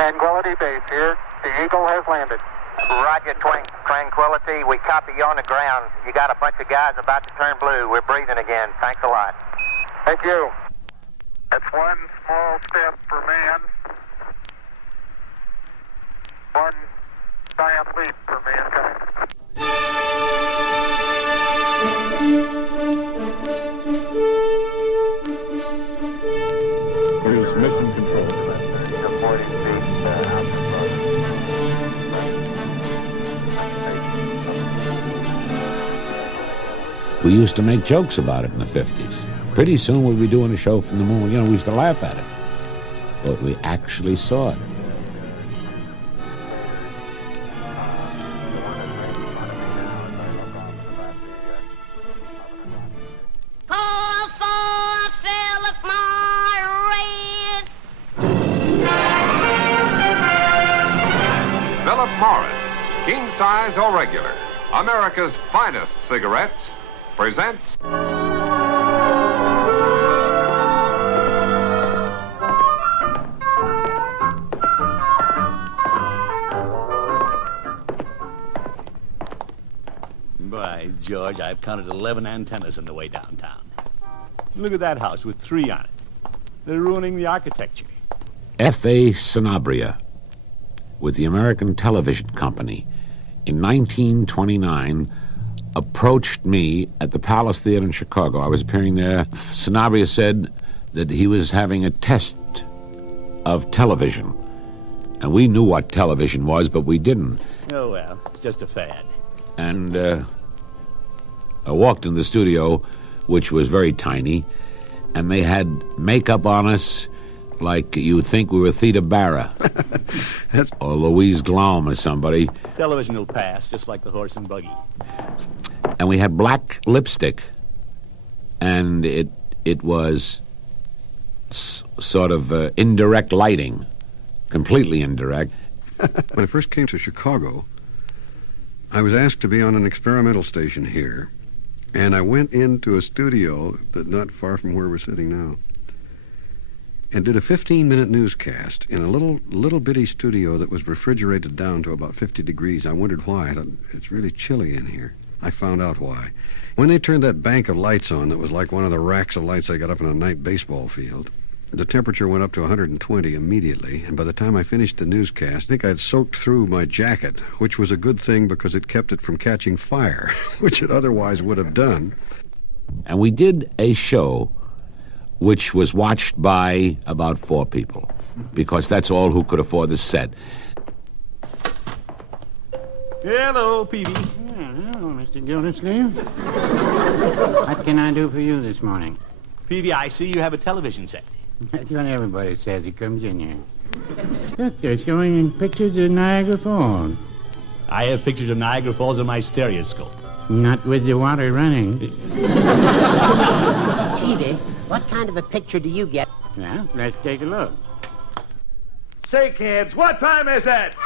Tranquility Base here. The Eagle has landed. Roger, Tranquility. We copy you on the ground. You got a bunch of guys about to turn blue. We're breathing again. Thanks a lot. Thank you. That's one small step for man, one giant leap for mankind. Produce mission control. 40 feet out the We used to make jokes about it in the 50s. Pretty soon we'd be doing a show from the moon. We used to laugh at it. But we actually saw it. Philip Morris, king size or regular, America's finest cigarette, presents By George, I've counted 11 antennas on the way downtown. Look at that house with 3 on it. They're ruining the architecture. F.A. Sanabria with the American Television Company in 1929 approached me at the Palace Theater in Chicago. I was appearing there. Sanabria said that he was having a test of television. And we knew what television was, but we didn't. Oh, well, it's just a fad. And I walked in the studio, which was very tiny, and they had makeup on us like you would think we were Theda Barra or Louise Glaum or somebody. Television will pass, just like the horse and buggy. And we had black lipstick, and it was sort of indirect lighting, completely indirect. When I first came to Chicago, I was asked to be on an experimental station here, and I went into a studio that not far from where we're sitting now, and did a 15-minute newscast in a little bitty studio that was refrigerated down to about 50 degrees. I wondered why. I thought, it's really chilly in here. I found out why. When they turned that bank of lights on that was like one of the racks of lights they got up in a night baseball field, the temperature went up to 120 immediately, and by the time I finished the newscast, I think I'd soaked through my jacket, which was a good thing because it kept it from catching fire, which it otherwise would have done. And we did a show which was watched by about 4 people, because that's all who could afford the set. Hello, Peavy. Hello, Mr. Gildersleeve. What can I do for you this morning? Peavy, I see you have a television set. That's what everybody says who comes in here. Look, they're showing pictures of Niagara Falls. I have pictures of Niagara Falls on my stereoscope. Not with the water running. Peavy, what kind of a picture do you get? Well, let's take a look. Say, kids, what time is it?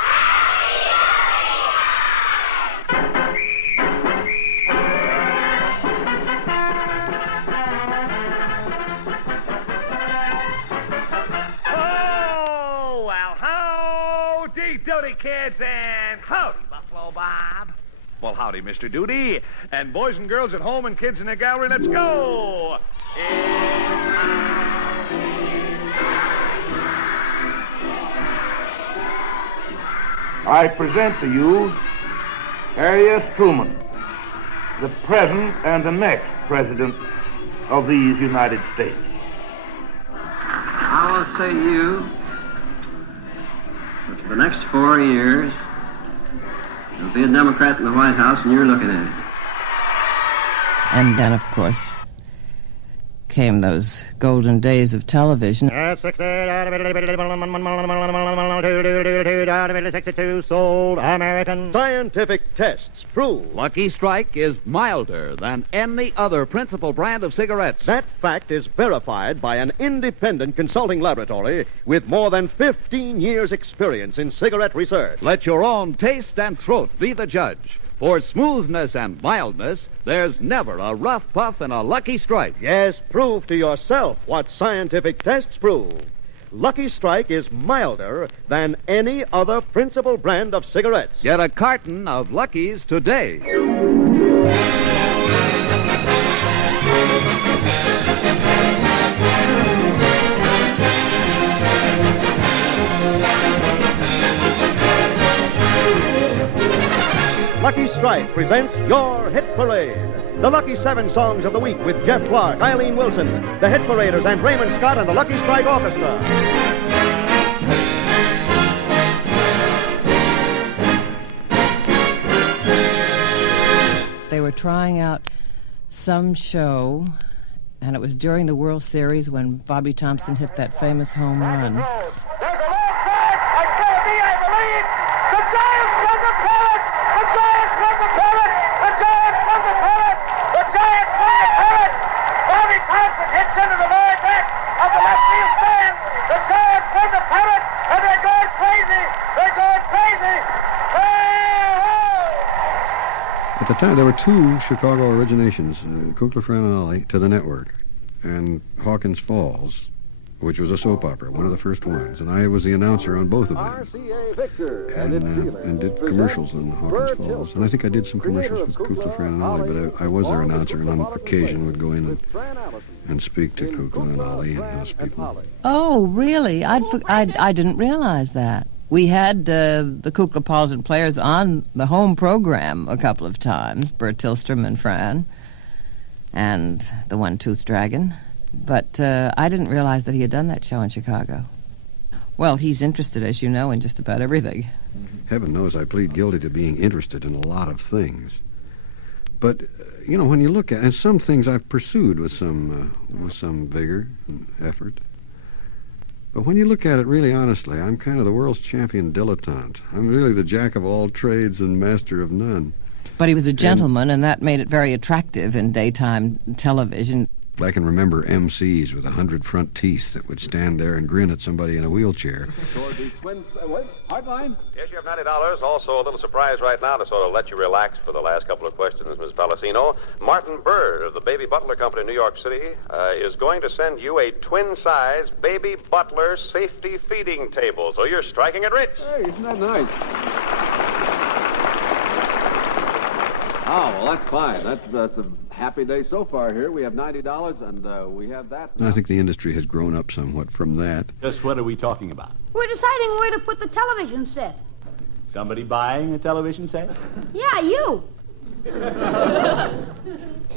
Oh, well, howdy doody, kids, and howdy, Buffalo Bob. Well, howdy, Mr. Doody. And boys and girls at home and kids in the gallery, let's go. I present to you Harry S. Truman, the present and the next president of these United States. I'll say to you that for the next 4 years, there'll be a Democrat in the White House, and you're looking at it. And then, of course, came those golden days of television. Sold American. Scientific tests prove Lucky Strike is milder than any other principal brand of cigarettes. that fact is verified by an independent consulting laboratory with more than 15 years' experience in cigarette research. Let your own taste and throat be the judge. For smoothness and mildness, there's never a rough puff in a Lucky Strike. Yes, prove to yourself what scientific tests prove. Lucky Strike is milder than any other principal brand of cigarettes. Get a carton of Lucky's today. Lucky Strike presents your Hit Parade. The Lucky 7 Songs of the Week with Jeff Clark, Eileen Wilson, the Hit Paraders, and Raymond Scott and the Lucky Strike Orchestra. They were trying out some show, and it was during the World Series when Bobby Thompson hit that famous home run. At the time, there were two Chicago originations, Kukla, Fran, and Ollie, to the network, and Hawkins Falls, which was a soap opera, one of the first ones. And I was the announcer on both of them. And did commercials on Hawkins Falls. And I think I did some commercials with Kukla, Fran, and Ollie, but I was their announcer, and on occasion would go in and speak to Kukla and Ollie and those people. Oh, really? I didn't realize that. We had the Kukla players on the home program a couple of times, Bert Tillstrom and Fran, and the One-Toothed Dragon. But I didn't realize that he had done that show in Chicago. Well, he's interested, as you know, in just about everything. Heaven knows I plead guilty to being interested in a lot of things. But, you know, when you look at it, and some things I've pursued with some vigor and effort. But when you look at it really honestly, I'm kind of the world's champion dilettante. I'm really the jack of all trades and master of none. But he was a gentleman, and that made it very attractive in daytime television. I can remember MCs with 100 front teeth that would stand there and grin at somebody in a wheelchair. Hardline? Yes, you have $90. Also, a little surprise right now to sort of let you relax for the last couple of questions, Ms. Palacino. Martin Berle of the Baby Butler Company in New York City is going to send you a twin-size Baby Butler safety feeding table. So you're striking it rich. Hey, isn't that nice? Oh, well, that's fine. That's a happy day so far here. We have $90, and we have that. I think the industry has grown up somewhat from that. Just what are we talking about? We're deciding where to put the television set. Somebody buying a television set? Yeah, you.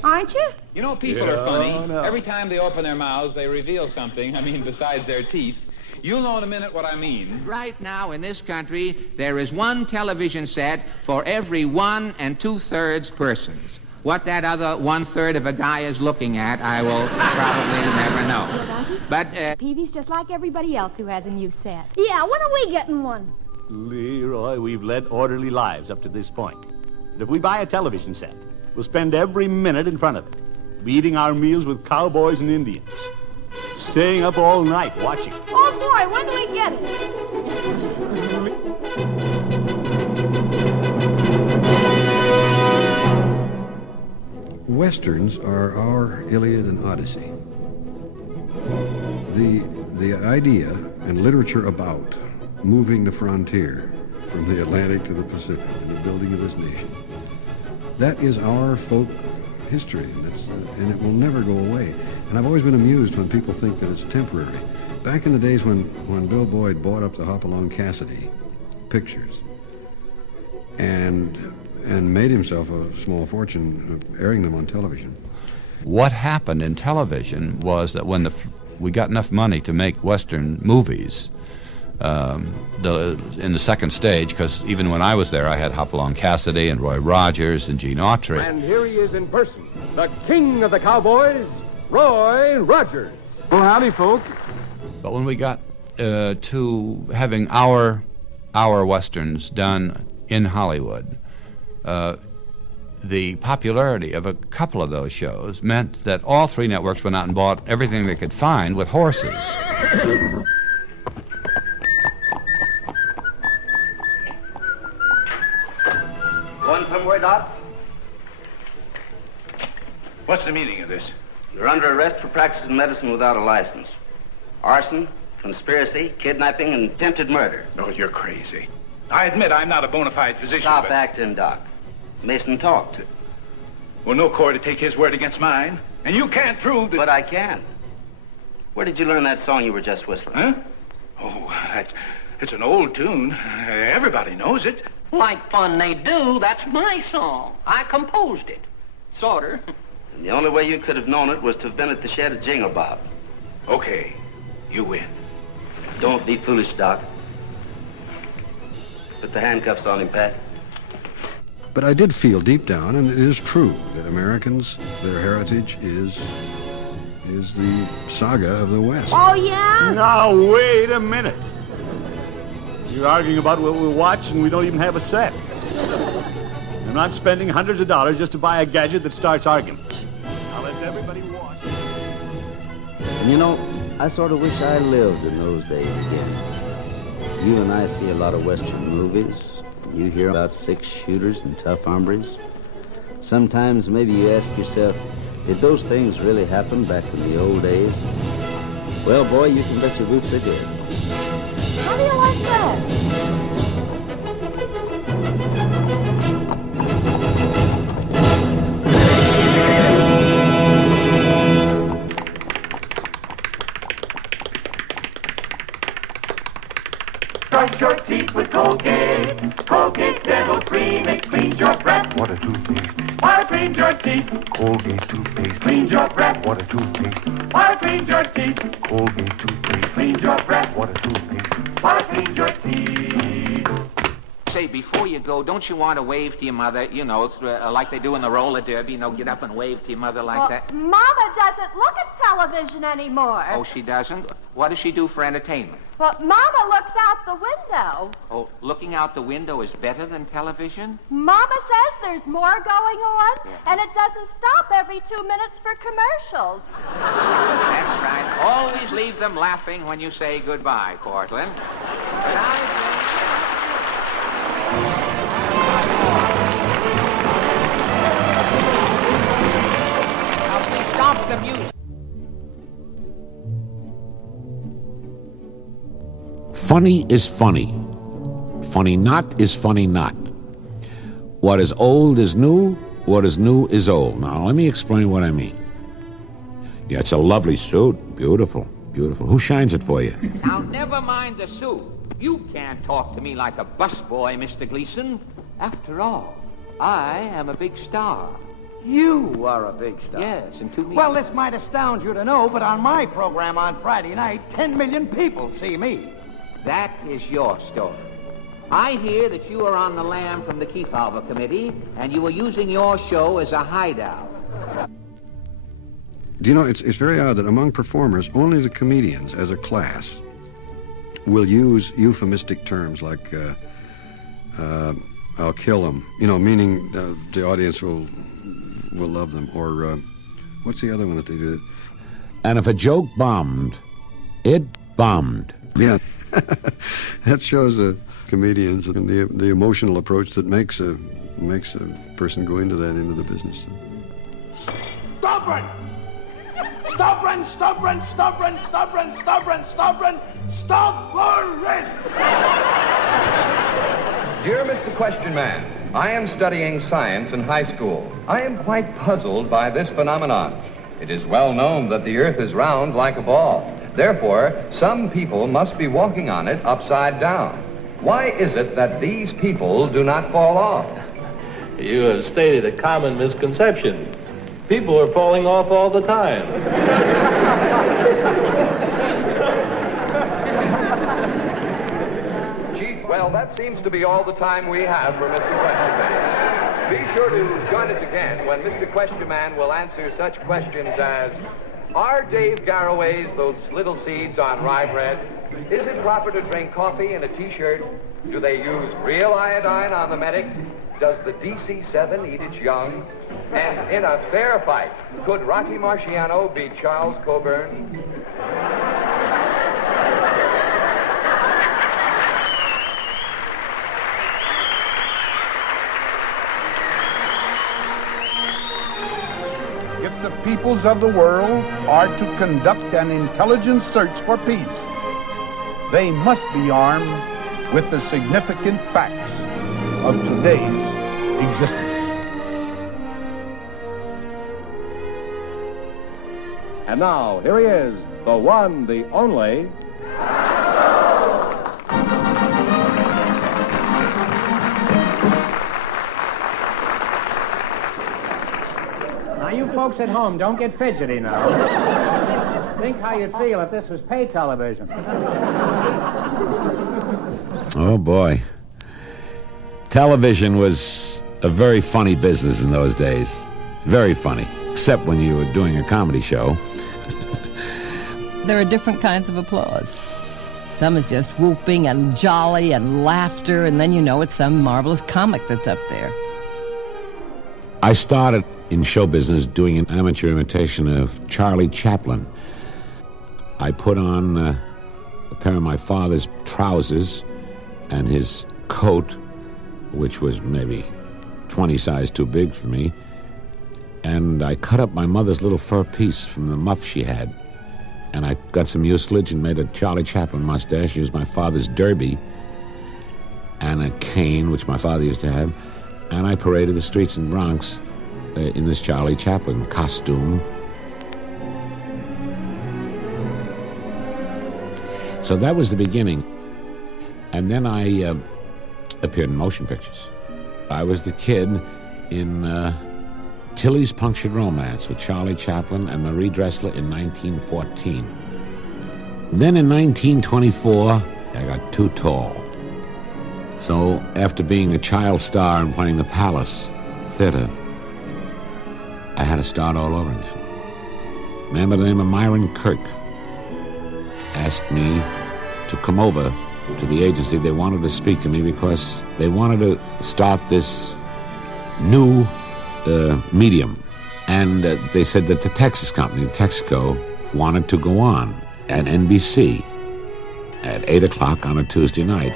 Aren't you? You know, people are funny. No. Every time they open their mouths, they reveal something, besides their teeth. You'll know in a minute what I mean. Right now in this country, there is one television set for every 1 2/3 persons. What that other 1/3 of a guy is looking at, I will probably never know. But, Peavy's just like everybody else who has a new set. Yeah, when are we getting one? Leroy, we've led orderly lives up to this point. And if we buy a television set, we'll spend every minute in front of it, eating our meals with cowboys and Indians, staying up all night watching. Oh, boy, when do we get it? Westerns are our Iliad and Odyssey. The idea and literature about moving the frontier from the Atlantic to the Pacific and the building of this nation, that is our folk history, and it will never go away. And I've always been amused when people think that it's temporary. Back in the days when Bill Boyd bought up the Hopalong Cassidy pictures and made himself a small fortune airing them on television. What happened in television was that when we got enough money to make Western movies in the second stage, because even when I was there, I had Hopalong Cassidy and Roy Rogers and Gene Autry. And here he is in person, the king of the cowboys, Roy Rogers. Well, howdy, folks. But when we got to having our Westerns done in Hollywood, the popularity of a couple of those shows meant that all three networks went out and bought everything they could find with horses. Going somewhere, Doc? What's the meaning of this? You're under arrest for practicing medicine without a license. Arson, conspiracy, kidnapping, and attempted murder. No, you're crazy. I admit I'm not a bona fide physician, Stop but... acting, Doc. Mason talked. Well, no court to take his word against mine. And you can't prove that... But I can. Where did you learn that song you were just whistling? Huh? Oh, it's an old tune. Everybody knows it. Like fun they do, that's my song. I composed it. Sorter. And the only way you could have known it was to have been at the shed of Jingle Bob. Okay, you win. Don't be foolish, Doc. Put the handcuffs on him, Pat. But I did feel deep down, and it is true, that Americans, their heritage is the saga of the West. Oh, yeah? Now, wait a minute. You're arguing about what we watch, and we don't even have a set. I'm not spending hundreds of dollars just to buy a gadget that starts arguments. Now, let's everybody watch. And you know, I sort of wish I lived in those days again. You and I see a lot of Western movies. You hear about six-shooters and tough hombres. Sometimes maybe you ask yourself, did those things really happen back in the old days? Well, boy, you can bet your boots they did. How do you like that? Brush your teeth with Colgate. Colgate Dental Cream, it cleans your breath. What a toothpaste. Why cleans your teeth? Colgate toothpaste. Cleans your breath. What a toothpaste. Why cleans your teeth? Colgate toothpaste. Cleans your breath. What a toothpaste. Why cleans your teeth? Say, before you go, don't you want to wave to your mother, you know, like they do in the roller derby, you know, get up and wave to your mother like that? Mama doesn't look at television anymore. Oh, she doesn't? What does she do for entertainment? Well, Mama looks out the window. Oh, looking out the window is better than television? Mama says there's more going on, and it doesn't stop every 2 minutes for commercials. That's right. Always leave them laughing when you say goodbye, Portland. But I stop the music. Funny is funny. Funny not is funny not. What is old is new. What is new is old. Now, let me explain what I mean. Yeah, it's a lovely suit. Beautiful, beautiful. Who shines it for you? Now, never mind the suit. You can't talk to me like a busboy, Mr. Gleason. After all, I am a big star. You are a big star. Yes, and to me... Well, this might astound you to know, but on my program on Friday night, 10 million people see me. That is your story. I hear that you are on the lam from the Kefauver Committee, and you are using your show as a hideout. Do you know, it's very odd that among performers, only the comedians as a class will use euphemistic terms like, I'll kill them, you know, meaning the audience will love them. Or what's the other one that they do? And if a joke bombed, it bombed. Yeah. That shows the comedians and the emotional approach that makes a person go into the business. Stubborn! Stubborn, stubborn, stubborn, stubborn, stubborn, stubborn, stubborn! Dear Mr. Question Man, I am studying science in high school. I am quite puzzled by this phenomenon. It is well known that the earth is round like a ball. Therefore, some people must be walking on it upside down. Why is it that these people do not fall off? You have stated a common misconception. People are falling off all the time. Chief, well, that seems to be all the time we have for Mr. Question Man. Be sure to join us again when Mr. Question Man will answer such questions as, are Dave Garraway's those little seeds on rye bread? Is it proper to drink coffee in a T-shirt? Do they use real iodine on the medic? Does the DC-7 eat its young? And in a fair fight, could Rocky Marciano beat Charles Coburn? If the peoples of the world are to conduct an intelligent search for peace, they must be armed with the significant facts of today's existence. And now, here he is, the one, the only... Now, you folks at home, don't get fidgety now. Think how you'd feel if this was pay television. Oh, boy. Television was a very funny business in those days. Very funny, except when you were doing a comedy show. There are different kinds of applause. Some is just whooping and jolly and laughter, and then you know it's some marvelous comic that's up there. I started in show business doing an amateur imitation of Charlie Chaplin. I put on a pair of my father's trousers and his coat, which was maybe 20 size too big for me, and I cut up my mother's little fur piece from the muff she had. And I got some mucilage and made a Charlie Chaplin mustache, used my father's derby and a cane, which my father used to have, and I paraded the streets in Bronx in this Charlie Chaplin costume. So that was the beginning. And then I appeared in motion pictures. I was the kid in Tilly's Punctured Romance with Charlie Chaplin and Marie Dressler in 1914. Then in 1924, I got too tall. So after being a child star and playing the Palace Theater, I had to start all over again. A man by the name of Myron Kirk asked me to come over to the agency. They wanted to speak to me because they wanted to start this new medium. And they said that the Texas company, Texaco, wanted to go on at NBC at 8 o'clock on a Tuesday night.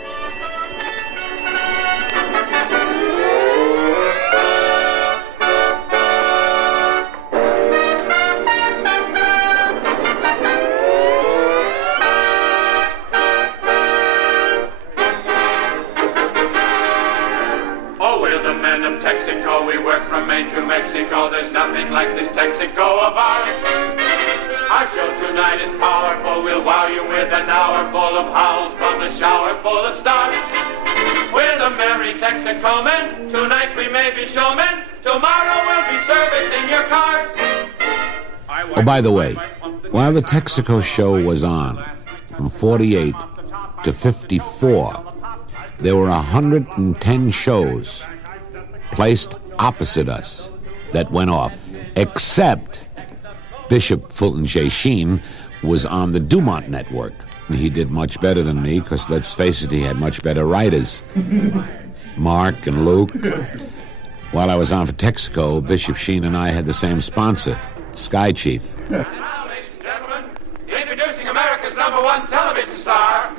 Oh, by the way, while the Texaco show was on, from 48 to 54, there were 110 shows placed opposite us that went off, except Bishop Fulton J. Sheen was on the Dumont Network. He did much better than me, because let's face it, he had much better writers. Mark and Luke. While I was on for Texaco, Bishop Sheen and I had the same sponsor, Sky Chief. Now, ladies and gentlemen, introducing America's #1 television star,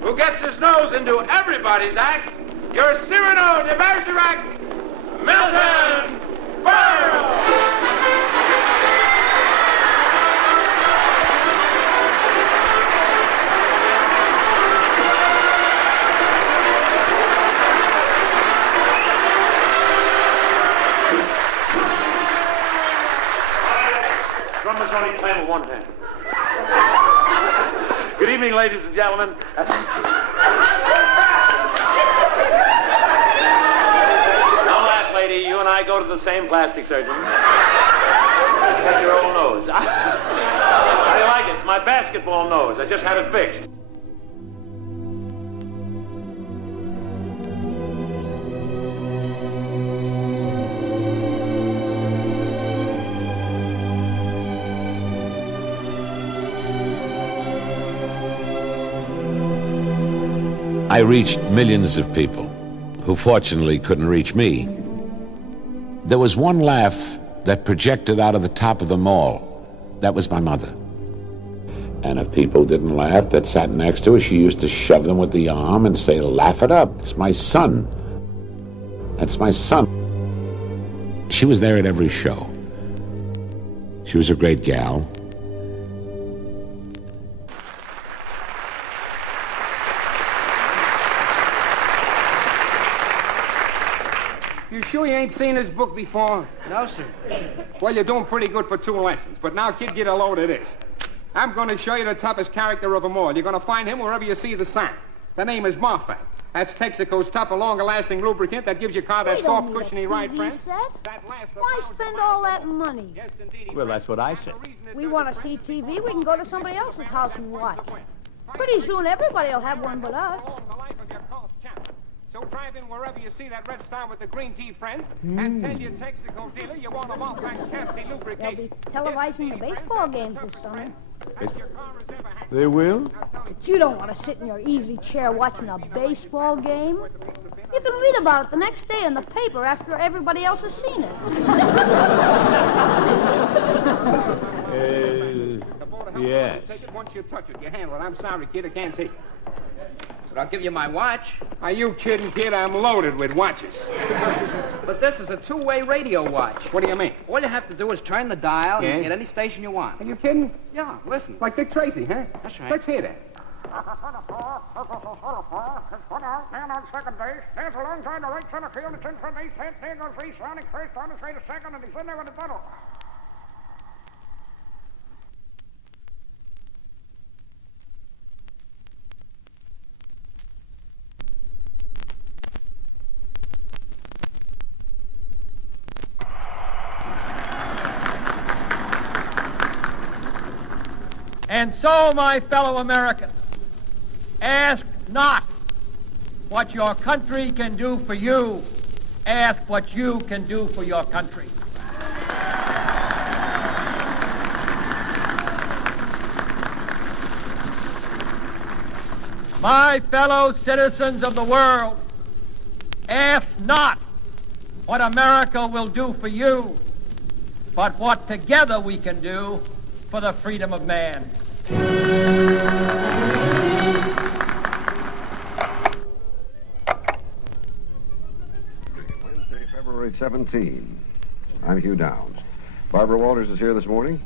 who gets his nose into everybody's act, your Cyrano de Bergerac, Milton Berle! Drummers only play with one hand. Good evening, ladies and gentlemen. Don't laugh, lady. You and I go to the same plastic surgeon. Cut your old nose. How do you like it? It's my basketball nose. I just had it fixed. I reached millions of people who fortunately couldn't reach me. There was one laugh that projected out of the top of the mall. That was my mother. And if people didn't laugh that sat next to her, she used to shove them with the arm and say, "Laugh it up. It's my son. That's my son." She was there at every show. She was a great gal. You sure you ain't seen this book before? No, sir. Well, you're doing pretty good for 2 lessons. But now, kid, get a load of this. I'm going to show you the toughest character of them all. You're going to find him wherever you see the sign. The name is Moffat. That's Texaco's tough and longer-lasting lubricant that gives your car that soft, cushiony ride, friend. Why spend all that money? Yes, indeed. Well, that's what I said. We want to see TV, we can go to somebody else's house and watch. Pretty soon everybody will have one but us. So drive in wherever you see that red star with the green tea, friend, and tell your Texaco dealer you want a Moffat chassis lubrication. They'll be televising the baseball games this summer. They will? But you don't want to sit in your easy chair watching a baseball game. You can read about it the next day in the paper after everybody else has seen it. Yes. Take it once you touch it. You handle it. I'm sorry, kid. I can't take it. But I'll give you my watch. Are you kidding, kid? I'm loaded with watches. But this is a two-way radio watch. What do you mean? All you have to do is turn the dial Yeah? and get any station you want. Are you kidding? Yeah, listen. Like Dick Tracy, huh? That's right. Let's hear that. Man on second base. There's a long time to right center field. It's in from eighth. There goes Reese rounding first on his way to second, and he's in there with the double. And so, my fellow Americans, ask not what your country can do for you. Ask what you can do for your country. My fellow citizens of the world, ask not what America will do for you, but what together we can do for the freedom of man. Wednesday, February 17. I'm Hugh Downs. Barbara Walters is here this morning.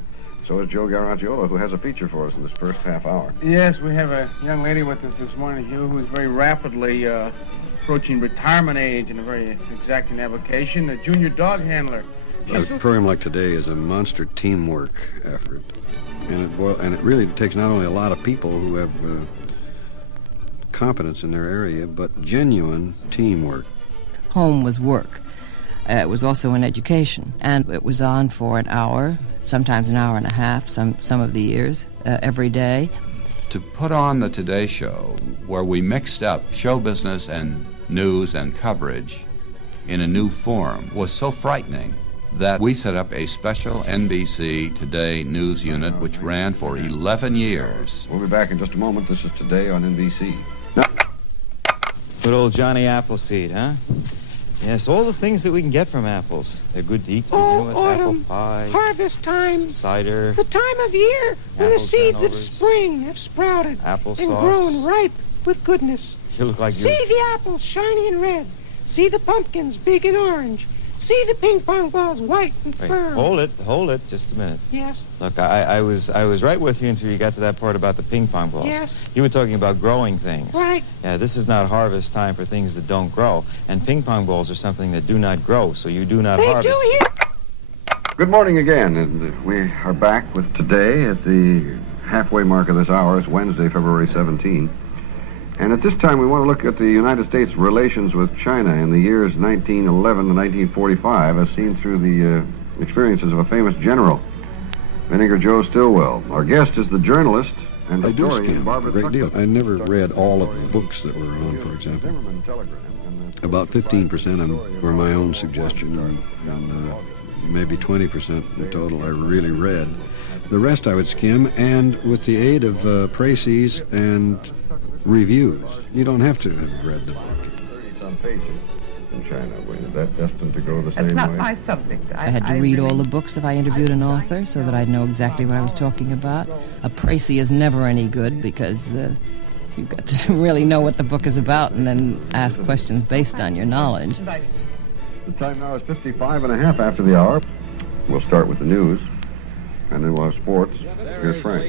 So is Joe Garagiola, who has a feature for us in this first half hour. Yes, we have a young lady with us this morning, Hugh, who is very rapidly approaching retirement age and a very exacting avocation, a junior dog handler. A program like today is a monster teamwork effort. And it really takes not only a lot of people who have competence in their area, but genuine teamwork. Home was work. It was also an education, and it was on for an hour, sometimes an hour and a half, some of the years, every day. To put on the Today Show, where we mixed up show business and news and coverage in a new form, was so frightening that we set up a special NBC Today news unit which ran for 11 years. We'll be back in just a moment. This is Today on NBC. Good old Johnny Appleseed, huh? Yes, all the things that we can get from apples. They're good to eat. Apple pie, harvest time, cider, the time of year when the seeds of spring have sprouted applesauce, and grown ripe with goodness. You look like See the apples shiny and red. See the pumpkins big and orange. See the ping pong balls white and firm. Hold it, just a minute. Yes? Look, I was right with you until you got to that part about the ping pong balls. Yes. You were talking about growing things. Right. Yeah, this is not harvest time for things that don't grow. And ping pong balls are something that do not grow, so you do not harvest. They do here. Good morning again, and we are back with Today at the halfway mark of this hour. It's Wednesday, February 17. And at this time, we want to look at the United States' relations with China in the years 1911 to 1945, as seen through the experiences of a famous general, Vinegar Joe Stilwell. Our guest is the journalist and historian Barbara a great deal. I never read all of the books that were on, for example. About 15% were my own suggestion, and maybe 20% in total I really read. The rest I would skim, and with the aid of précis and reviews. You don't have to have read the book. 30-some pages in China. Is that destined to go the same way? That's not my subject. I had to read all the books if I interviewed an author so that I'd know exactly what I was talking about. A précis is never any good because you've got to really know what the book is about and then ask questions based on your knowledge. The time now is 55 and a half after the hour. We'll start with the news, and then we'll have sports. Here's Frank.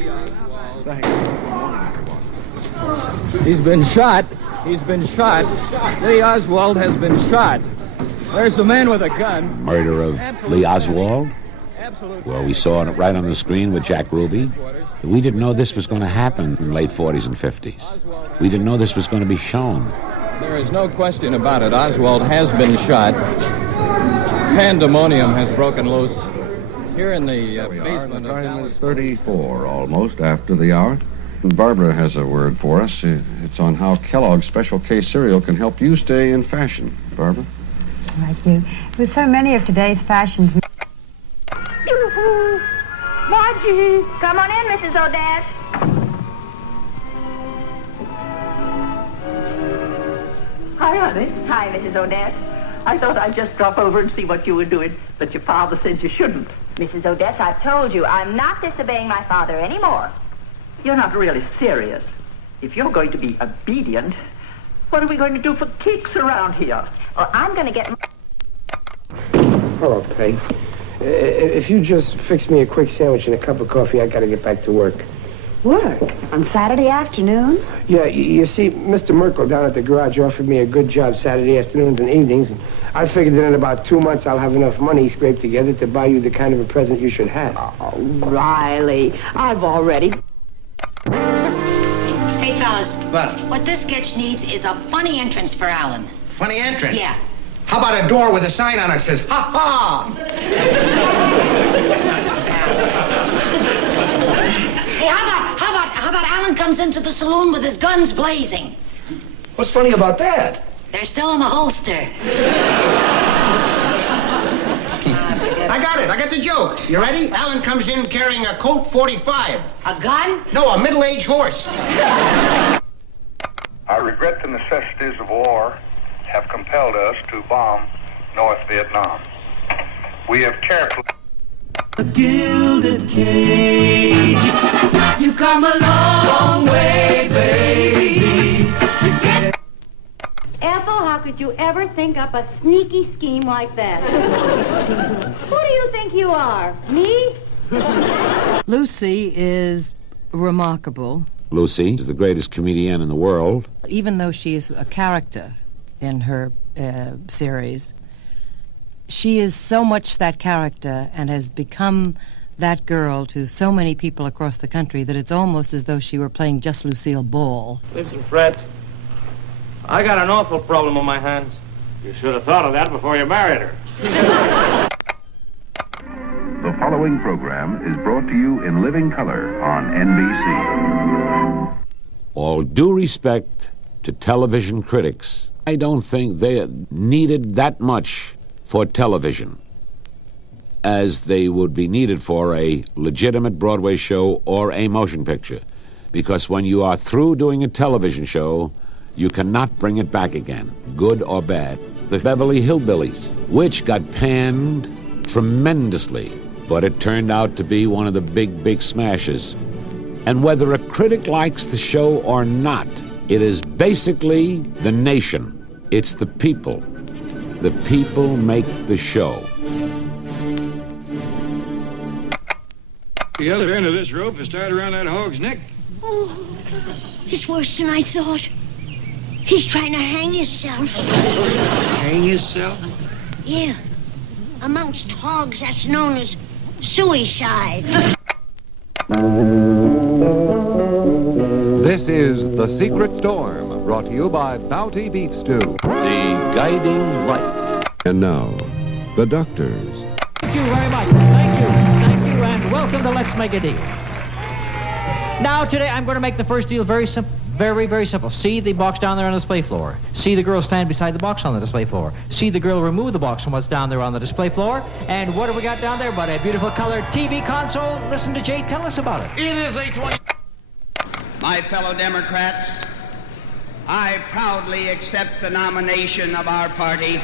He's been shot. Lee Oswald has been shot. There's the man with a gun. Murder of Lee Oswald. Well, we saw it right on the screen with Jack Ruby. We didn't know this was going to happen in the late 40s and 50s. We didn't know this was going to be shown. There is no question about it. Oswald has been shot. Pandemonium has broken loose. Here in the basement of Dallas. 34, almost, after the hour. Barbara has a word for us. It's on how Kellogg's Special K cereal can help you stay in fashion. Barbara? Thank you. With so many of today's fashions... Margie! Come on in, Mrs. Odette. Hi, honey. Hi, Mrs. Odette. I thought I'd just drop over and see what you were doing, but your father said you shouldn't. Mrs. Odette, I've told you, I'm not disobeying my father anymore. You're not really serious. If you're going to be obedient, what are we going to do for keeps around here? Well, I'm going to get... Hello, Peg. If you just fix me a quick sandwich and a cup of coffee, I got to get back to work. Work? On Saturday afternoon? Yeah, you see, Mr. Merkel down at the garage offered me a good job Saturday afternoons and evenings, and I figured that in about 2 months I'll have enough money scraped together to buy you the kind of a present you should have. Oh, Riley, I've already... Hey, fellas. What? What this sketch needs is a funny entrance for Alan. Funny entrance? Yeah. How about a door with a sign on it that says, ha ha? Hey, how about Alan comes into the saloon with his guns blazing? What's funny about that? They're still in the holster. I got it. I got the joke. You ready? Alan comes in carrying a Colt 45. A gun? No, a middle-aged horse. I regret the necessities of war have compelled us to bomb North Vietnam. We have carefully... A gilded cage. You come a long way, baby. Ethel, how could you ever think up a sneaky scheme like that? Who do you think you are? Me? Lucy is remarkable. Lucy is the greatest comedian in the world. Even though she is a character in her series, she is so much that character and has become that girl to so many people across the country that it's almost as though she were playing just Lucille Ball. Listen, Fred, I got an awful problem on my hands. You should have thought of that before you married her. The following program is brought to you in living color on NBC. All due respect to television critics, I don't think they needed that much for television as they would be needed for a legitimate Broadway show or a motion picture. Because when you are through doing a television show, you cannot bring it back again, good or bad. The Beverly Hillbillies, which got panned tremendously, but it turned out to be one of the big smashes. And whether a critic likes the show or not, it is basically the nation. It's the people. The people make the show. The other end of this rope is tied around that hog's neck. Oh, it's worse than I thought. He's trying to hang himself. Hang himself? Yeah. Amongst hogs, that's known as suicide. This is The Secret Storm, brought to you by Bounty Beef Stew, the guiding light. And now, the doctors. Thank you very much. Thank you, and welcome to Let's Make a Deal. Now, today, I'm going to make the first deal very simple. Very simple. See the box down there on the display floor. See the girl stand beside the box on the display floor. See the girl remove the box from what's down there on the display floor. And what have we got down there but a beautiful colored TV console? Listen to Jay tell us about it. It is a 20... My fellow Democrats, I proudly accept the nomination of our party.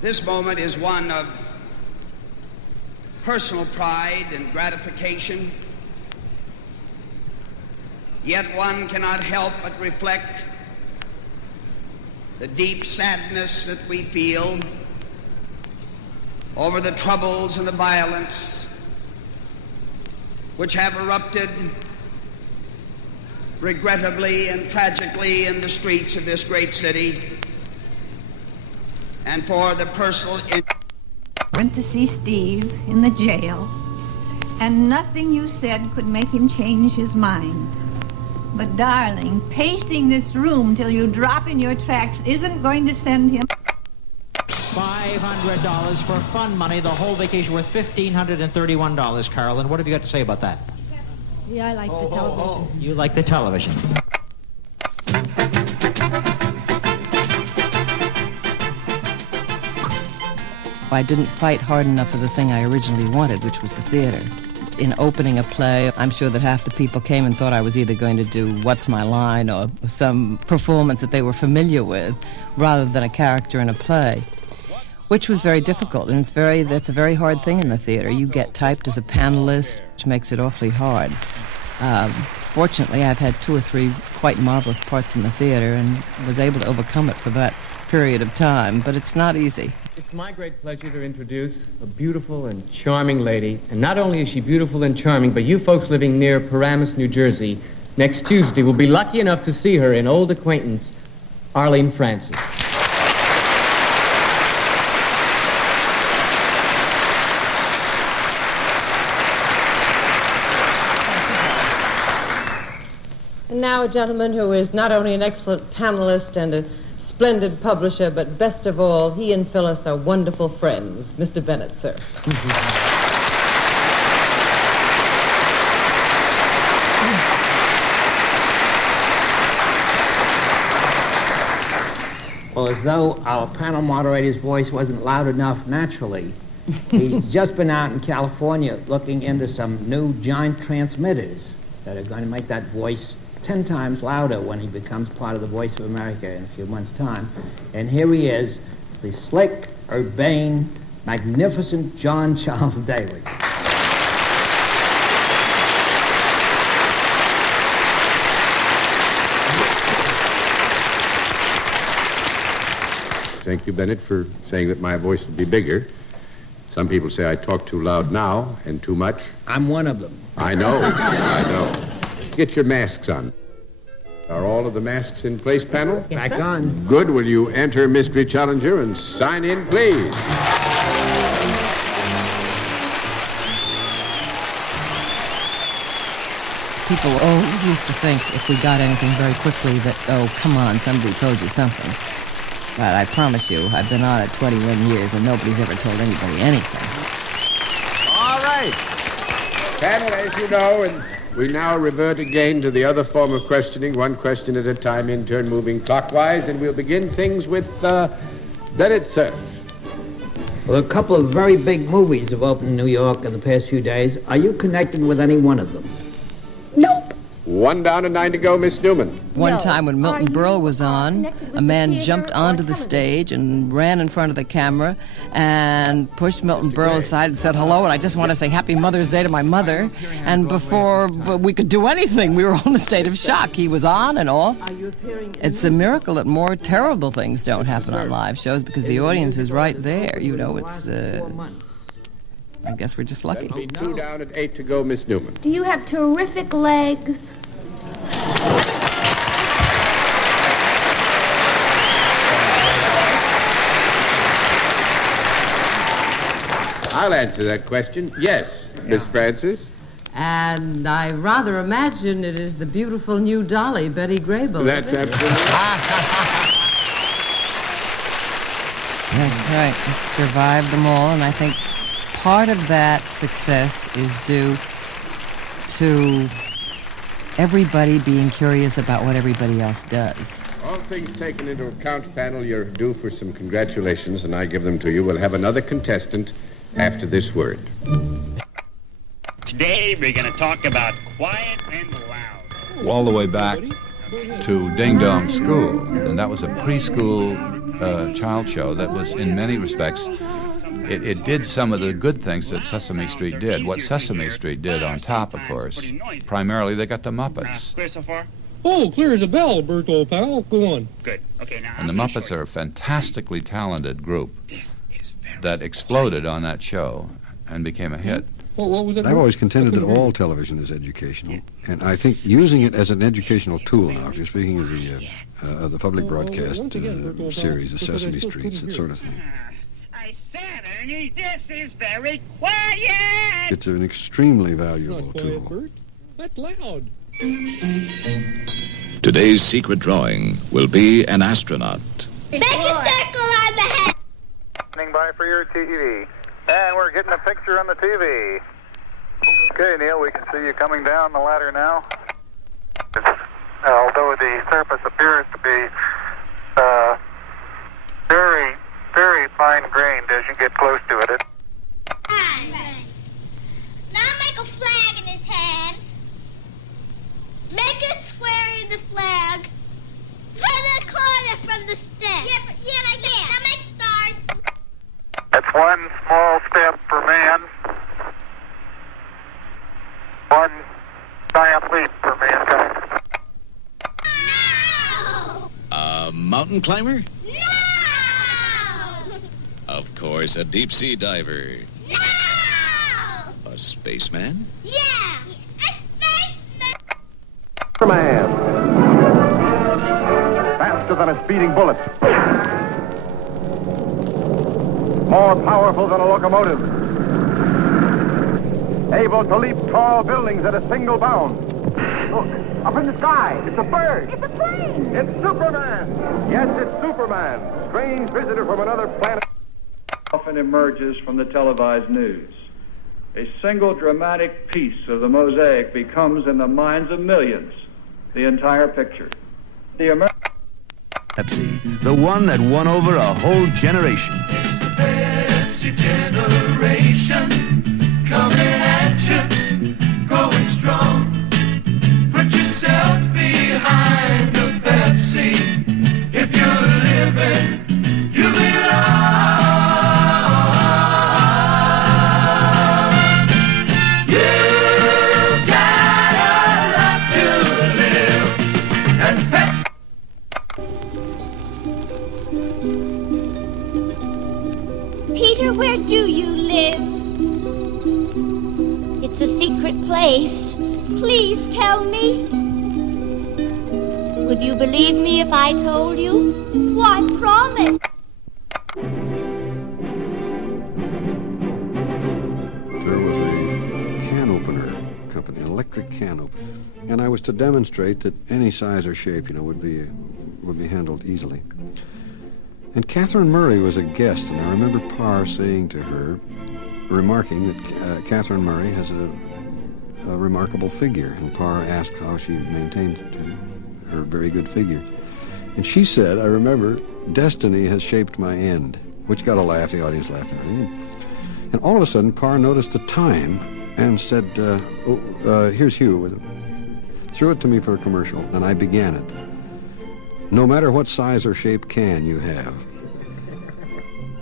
This moment is one of personal pride and gratification, yet one cannot help but reflect the deep sadness that we feel over the troubles and the violence which have erupted regrettably and tragically in the streets of this great city, and for the personal... Went to see Steve in the jail, and nothing you said could make him change his mind. But darling, pacing this room till you drop in your tracks isn't going to send him... $500 for fun money, the whole vacation worth $1,531, Carolyn. What have you got to say about that? Yeah, I like the television. You like the television. I didn't fight hard enough for the thing I originally wanted, which was the theater. In opening a play, I'm sure that half the people came and thought I was either going to do What's My Line or some performance that they were familiar with, rather than a character in a play, which was very difficult. And that's a very hard thing in the theater. You get typed as a panelist, which makes it awfully hard. Fortunately, I've had 2 or 3 quite marvelous parts in the theater and was able to overcome it for that period of time, but it's not easy. It's my great pleasure to introduce a beautiful and charming lady. And not only is she beautiful and charming, but you folks living near Paramus, New Jersey, next Tuesday will be lucky enough to see her, an old acquaintance, Arlene Francis. And now a gentleman who is not only an excellent panelist and a splendid publisher, but best of all, he and Phyllis are wonderful friends. Mr. Bennett, sir. Well, as though our panel moderator's voice wasn't loud enough naturally, he's just been out in California looking into some new giant transmitters that are going to make that voice 10 times louder when he becomes part of the Voice of America in a few months' time. And here he is, the slick, urbane, magnificent John Charles Daly. Thank you, Bennett, for saying that my voice would be bigger. Some people say I talk too loud now and too much. I'm one of them. I know. I know. Get your masks on. Are all of the masks in place, panel? Yes, back on. Good. Will you enter Mystery Challenger and sign in, please? People always used to think if we got anything very quickly that, oh, come on, somebody told you something. But I promise you, I've been on it 21 years and nobody's ever told anybody anything. All right. Panel, as you know, and we now revert again to the other form of questioning, one question at a time, in turn moving clockwise, and we'll begin things with Bennett, sir. Well, a couple of very big movies have opened in New York in the past few days. Are you connected with any one of them? Nope. 1 down and 9 to go, Miss Newman. One time when Milton Berle was on, a man jumped onto the stage and ran in front of the camera and pushed Milton Berle aside and said hello, and I just want to say Happy Mother's Day to my mother. And before we could do anything, we were all in a state of shock. He was on and off. It's a miracle that more terrible things don't happen on live shows because the audience is right there. You know, it's... I guess we're just lucky. That'll be 2 down and 8 to go, Miss Newman. Do you have terrific legs? I'll answer that question. Yes, Miss Francis. And I rather imagine it is the beautiful new dolly, Betty Grable. That's absolutely That's right. It's survived them all, and I think part of that success is due to everybody being curious about what everybody else does. All things taken into account, panel, you're due for some congratulations, and I give them to you. We'll have another contestant after this word. Today we're going to talk about quiet and loud. All the way back to Ding Dong School, and that was a preschool child show that was, in many respects, it did some of the good things that Sesame Street did. What Sesame Street did on top, of course, primarily they got the Muppets. Clear so far? Oh, clear as a bell, Bert, old pal. Go on. Good. Okay, now. And the Muppets are a fantastically talented group that exploded on that show and became a hit. What was it? I've always contended that all television is educational, and I think using it as an educational tool now, if you're speaking of the public broadcast series, the Sesame Streets, that sort of thing. I said, Ernie, this is very quiet. It's an extremely valuable tool. Bert. That's loud. Today's secret drawing will be an astronaut. Make a circle on the head. Standing by for your TV. And we're getting a picture on the TV. Okay, Neil, we can see you coming down the ladder now. Although the surface appears to be very, very fine-grained as you get close to it. Now make a flag in his hand. Make a square in the flag. Put a corner from the stem. Yeah. Now make stars. That's one small step for man. One giant leap for mankind. A mountain climber? No! Of course, a deep-sea diver. No! A spaceman? Yeah! Man. Faster than a speeding bullet. More powerful than a locomotive. Able to leap tall buildings at a single bound. Look, up in the sky. It's a bird. It's a plane. It's Superman. Yes, it's Superman. Strange visitor from another planet. Often emerges from the televised news. A single dramatic piece of the mosaic becomes in the minds of millions the entire picture. The American Pepsi, the one that won over a whole generation. Pepsi generation, coming at you, going strong. Put yourself behind the Pepsi. If you're living, you belong. You've got a lot to live, and Pepsi. Peter, where do you live? It's a secret place. Please tell me. Would you believe me if I told you? Why, promise. There was a can opener company, an electric can opener, and I was to demonstrate that any size or shape, would be handled easily. And Catherine Murray was a guest, and I remember Parr saying to her, remarking that Catherine Murray has a remarkable figure, and Parr asked how she maintained her very good figure. And she said, I remember, destiny has shaped my end, which got a laugh, the audience laughed and everything. And all of a sudden, Parr noticed the time and said, here's Hugh, threw it to me for a commercial, and I began it. No matter what size or shape can you have.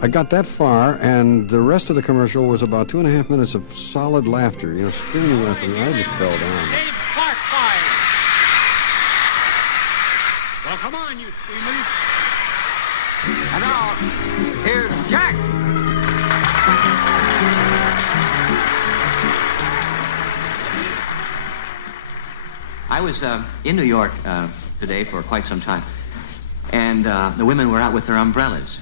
I got that far, and the rest of the commercial was about 2.5 minutes of solid laughter, screaming laughter, and I just fell down. Well, come on, you screamers. And now, here's Jack. I was in New York today for quite some time, and the women were out with their umbrellas.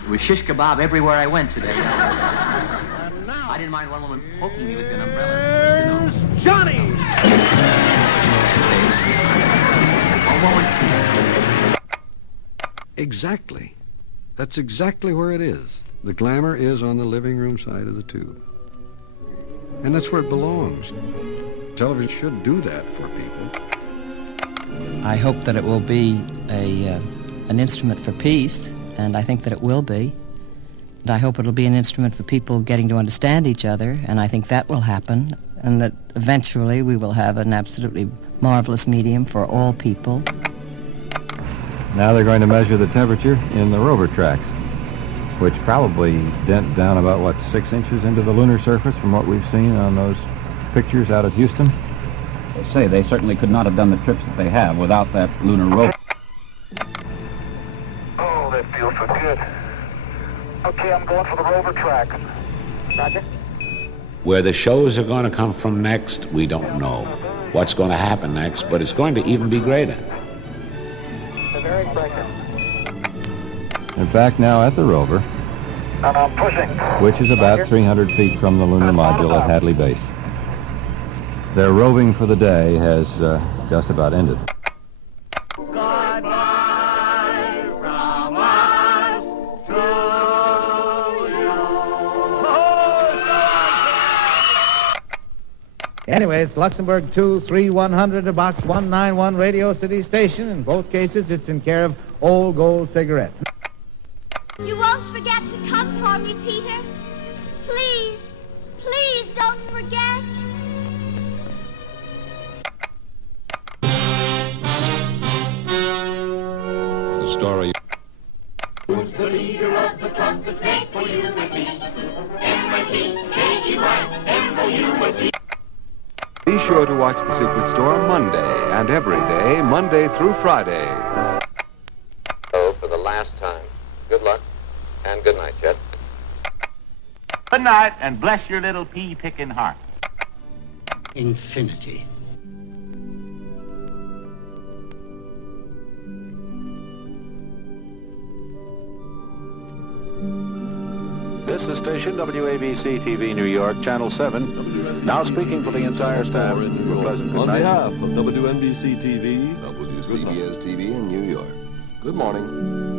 There was shish kebab everywhere I went today. I didn't mind one woman poking me with an umbrella. Johnny! Exactly. That's exactly where it is. The glamour is on the living room side of the tube. And that's where it belongs. Television should do that for people. I hope that it will be an instrument for peace, and I think that it will be. And I hope it'll be an instrument for people getting to understand each other, and I think that will happen, and that eventually we will have an absolutely marvelous medium for all people. Now they're going to measure the temperature in the rover tracks, which probably dent down about, 6 inches into the lunar surface from what we've seen on those pictures out of Houston. They say they certainly could not have done the trips that they have without that lunar rover. Oh, that feels so good. Okay, I'm going for the rover tracks. Roger. Where the shows are going to come from next, we don't know. What's going to happen next, but it's going to even be greater. They're back now at the rover, which is about 300 feet from the lunar module at Hadley Base. Their roving for the day has just about ended. Anyway, it's Luxembourg 23100 to Box 191 Radio City Station. In both cases, it's in care of Old Gold Cigarettes. You won't forget to come for me, Peter. Please, please don't forget. The story. Who's the leader of the club that's made for you and me? M-I-C-K-E-Y-M-O-U-S-E. Be sure to watch The Secret Store Monday and every day, Monday through Friday. Oh, for the last time. Good luck, and good night, Chet. Good night, and bless your little pea-picking heart. Infinity. This is station WABC-TV New York, Channel 7. Now speaking for the entire staff. Pleasant good On night. behalf of WNBC-TV, WCBS-TV in New York. Good morning.